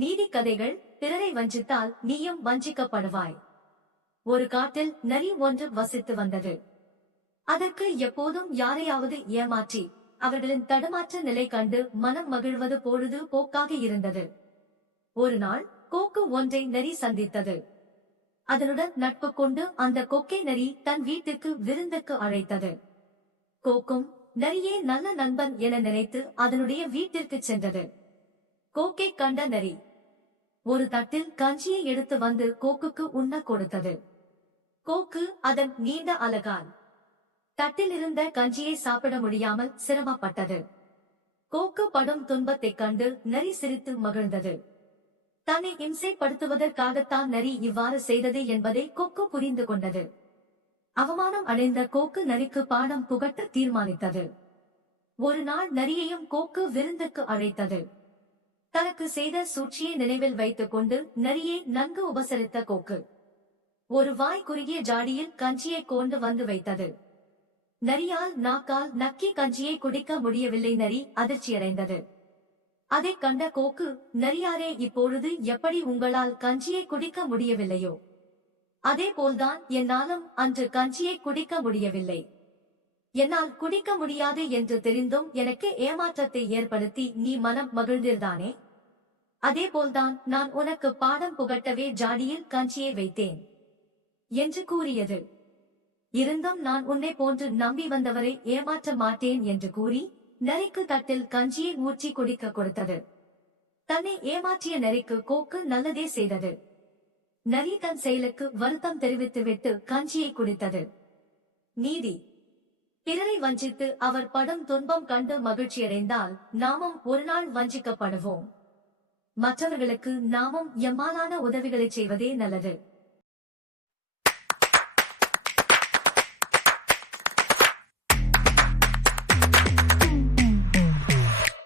நீதி கதைகள். பிறரை வஞ்சித்தால் நீயும் வஞ்சிக்கப்படுவாய். ஒரு காட்டில் நரி ஒன்று வசித்து வந்தது. அதற்கு எப்போதும் யாரையாவது ஏமாற்றி அவர்களின் தடுமாற்ற நிலை கண்டு மனம் மகிழ்வது பொழுது போக்காக இருந்தது. ஒரு நாள் கோக்கு ஒன்றை நரி சந்தித்தது. அதனுடன் நட்பு கொண்டு அந்த கொக்கை நரி தன் வீட்டுக்கு விருந்துக்கு அழைத்தது. கோக்கும் நரியே நல்ல நண்பன் என நினைத்து அதனுடைய வீட்டிற்கு சென்றது. கோக்கை கண்ட நரி ஒரு தட்டில் கஞ்சியை எடுத்து வந்து கோக்குக்கு உண்ண கொடுத்தது. கோக்கு அதன் நீண்ட அலகால் தட்டில் இருந்த கஞ்சியை சாப்பிட முடியாமல் சிரமப்பட்டது. கோக்கு படும் துன்பத்தைக் கண்டு நரி சிரித்து மகிழ்ந்தது. தன்னை இம்சைப்படுத்துவதற்காகத்தான் நரி இவ்வாறு செய்தது என்பதை கொக்கு புரிந்து கொண்டது. அவமானம் அடைந்த கோக்கு நரிக்கு பாடம் புகட்ட தீர்மானித்தது. ஒரு நாள் நரியையும் கோக்கு விருந்துக்கு அழைத்தது. தனக்கு செய்த சூழ்ச்சியை நினைவில் வைத்துக் கொண்டு நரியை நன்கு உபசரித்த கோக்கு ஒரு வாய் குறுகிய ஜாடியில் கஞ்சியை கொண்டு வந்து வைத்தது. நரியால் நாக்கால் நக்கி கஞ்சியை குடிக்க முடியவில்லை. நரி அதிர்ச்சியடைந்தது. அதைக் கண்ட கோக்கு, நரியாரே, இப்பொழுது எப்படி உங்களால் கஞ்சியை குடிக்க முடியவில்லையோ அதே போல்தான் என்னாலும் அன்று கஞ்சியை குடிக்க முடியவில்லை. என்னால் குடிக்க முடியாது என்று தெரிந்தும் எனக்கு ஏமாற்றத்தை ஏற்படுத்தி நீ மனம் மகிழ்ந்திருந்தானே, அதே போல்தான் நான் உனக்கு பாடம் புகட்டவே ஜாடியில் கஞ்சியை வைத்தேன் என்று கூறியது. இருந்தும் நான் உன்னை போன்று நம்பி வந்தவரை ஏமாற்ற மாட்டேன் என்று கூறி நரிக்கு தட்டில் கஞ்சியை ஊற்றி குடிக்க கொடுத்தது. தன்னை ஏமாற்றிய நரிக்கு கோக்கு நல்லதே செய்தது. நரி தன் செயலுக்கு வருத்தம் தெரிவித்துவிட்டு கஞ்சியை குடித்தது. நீதி: பிறரை வஞ்சித்து அவர் படும் துன்பம் கண்டு மகிழ்ச்சியடைந்தால் நாமும் ஒரு நாள் வஞ்சிக்கப்படுவோம். மற்றவர்களுக்கு நாமும் எம்மாலான உதவிகளை செய்வதே நல்லது.